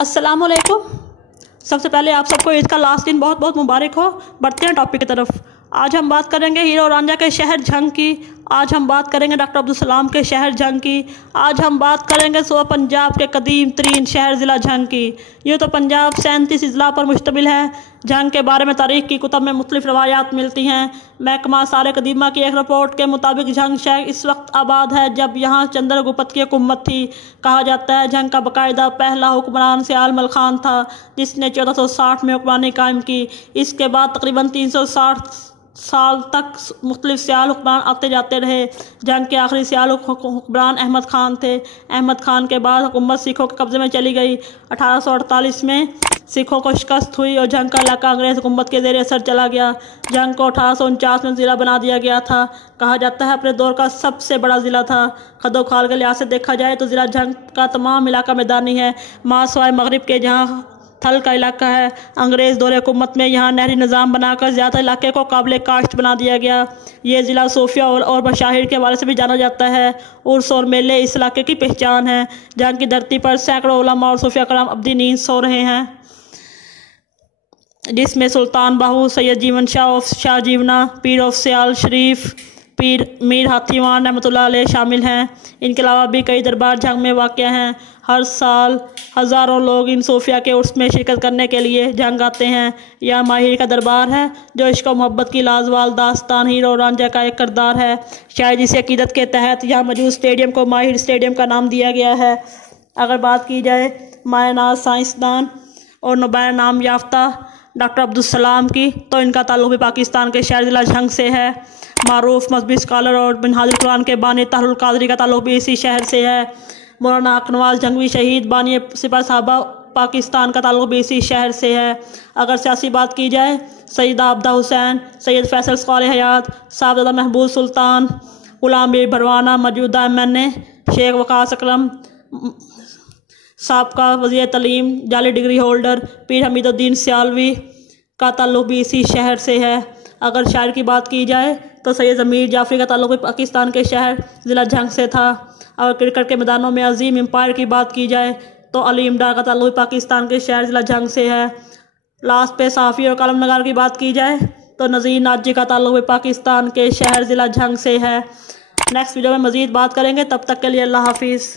अस्सलामुअलैकुम। सबसे पहले आप सबको ईद का लास्ट दिन बहुत बहुत मुबारक हो। बढ़ते हैं टॉपिक की तरफ। आज हम बात करेंगे हीरो और रांझा के शहर जंग की। आज हम बात करेंगे डॉक्टर अब्दुल सलाम के शहर जंग की। आज हम बात करेंगे सूबा पंजाब के कदीम तरीन शहर ज़िला जंग की। यूँ तो पंजाब 37 अजला पर मुश्तमिल है। जंग के बारे में तारीख़ की कुतब में मुख्तलिफ रवायात मिलती हैं। महकमा आसार कदीमा की एक रिपोर्ट के मुताबिक जंग शहर इस वक्त आबाद है जब यहाँ चंद्रगुप्त की हुकूमत थी। कहा जाता है जंग का बाकायदा पहला हुक्मरान सियाल मल खान था जिसने 1460 में हुक्मरानी कायम की। इसके बाद तकरीबन 360 साल तक मुख्तलिफ सियाल हुक्मरान आते जाते रहे। जंग के आखिरी सियाल हुक्मरान अहमद खान थे। अहमद खान के बाद हुकूमत सिखों के कब्ज़े में चली गई। 1848 में सिखों को शिकस्त हुई और जंग का इलाका अंग्रेज़ हुकूमत के ज़ेर असर चला गया। जंग को 1849 में ज़िला बना दिया गया था। कहा जाता है अपने दौर का सबसे बड़ा ज़िला था। खदो खाल के लिहाज से देखा जाए तो ज़िला जंग का तमाम इलाका मैदानी है। मासवाए मगरिब के जहाँ थल का इलाका है। अंग्रेज़ दौरे हुकूमत में यहाँ नहरी निज़ाम बनाकर ज़्यादा इलाके को काबिल काश्त बना दिया गया। ये ज़िला सूफिया और मशाहिर के हवाले से भी जाना जाता है। उर्स और मेले इस इलाके की पहचान है। जंग की धरती पर सैकड़ों उलमा और सूफिया कराम अब्दी नींद सो रहे हैं, जिसमें सुल्तान बाहू, सैयद जीवन शाह ऑफ शाह जीवना, पीर ऑफ सियाल शरीफ, पीर मीर हाथीवान रहमतुल्लाह अलैह शामिल हैं। इनके अलावा भी कई दरबार जंग में वाक़ हैं। हर साल हज़ारों लोग इन सूफिया के उर्स में शिरकत करने के लिए जंग आते हैं। यह माहिर का दरबार है जो इश्क और मोहब्बत की लाजवाल दास्तान हीरो और रांझा का एक किरदार है। शायद इसी अकीदत के तहत यहाँ मौजूद स्टेडियम को माहिर स्टेडियम का नाम दिया गया है। अगर बात की जाए मायनाज साइंसदान और नोबेल नाम याफ्ता डॉक्टर अब्दुल सलाम की, तो इनका ताल्लुक़ भी पाकिस्तान के शहर ज़िला जंग से है। मारूफ मजहबी स्कॉलर और मिनहाजुल कुरान के बानी तारुल कादरी का ताल्लुक़ भी इसी शहर से है। मौलाना अकनवाज जंगवी शहीद बानी सिपा साहबा पाकिस्तान का ताल्लुक़ भी इसी शहर से है। अगर सियासी बात की जाए सैयद आबदा हुसैन, सैयद फैसल सवाल हयात, साहबजादा महबूब सुल्तान, गुलाम बीर भरवाना मौजूदा MNA, शेख वकास अकरम साबका वज़ीर तलीम जाली डिग्री होल्डर, पीर हमीदुद्दीन सियालवी का ताल्लुक़ भी इसी शहर से है। अगर शायर की बात की जाए तो सैयद ज़मीर जाफ़री का ताल्लुक़ भी पाकिस्तान के शहर ज़िला जंग से था। अगर क्रिकेट के मैदानों में अजीम एम्पायर की बात की जाए तो अली इमदाद का ताल्लुक़ पाकिस्तान के शहर ज़िला जंग से है। लास्ट पे साफ़ी और कलम नगार की बात की जाए तो नज़ीर नाजी का ताल्लुक़ भी पाकिस्तान के शहर ज़िला जंग से है। नेक्स्ट वीडियो में मज़ीद बात करेंगे, तब तक के लिए अल्लाह हाफिज़।